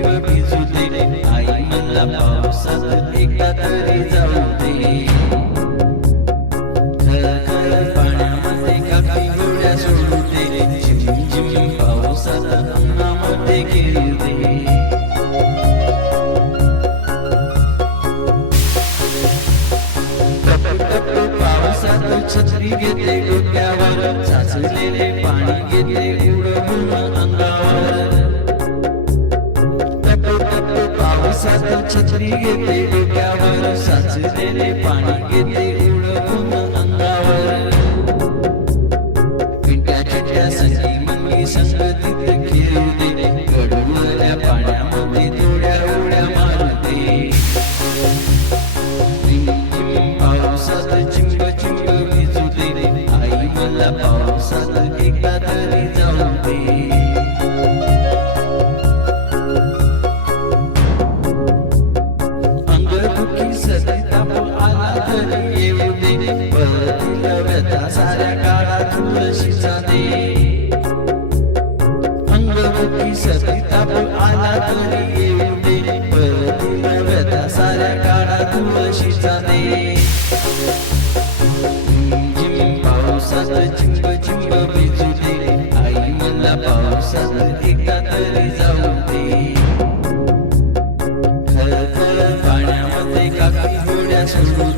चिंब भिजू दे, आई मला पावसात एकदा तरी जाऊ दे. खळखळ पाण्यामध्ये काकी गोड्या सोडू दे, झिम झिम पावसात अंगणामध्ये खेळू दे. छत्री घेते डोक्यावर, साचलेले पाणी घेते उडवून अंगावर. टपो टपो पावसात छत्री घेते डोक्यावर, साचलेले पाणी घेते उडवून अंगावर. पिंट्या चिट्या संगी मंगी संगतीत खेळू दे, गडूळल्या पाण्यामध्ये थोड्या उड्या मारू दे. पावसात चिंब चिंब भिजू दे, आई मला पावसात एकदा तरी जाऊ दे. अंगदुखी सदी ताप आला तरी येऊ दे, परतील व्यथा साऱ्या काळात तुळशीचा दे. अंगदुखी सदी ताप आला तरी येऊ दे, परतील व्यथा साऱ्या काळात तुळशीचा दे. पावसात चिंब चिंब भिजू दे, आई मला पावसात एकदा तरी जाऊ दे. खळखळ पाण्यामध्ये काकी गोड्या सोडू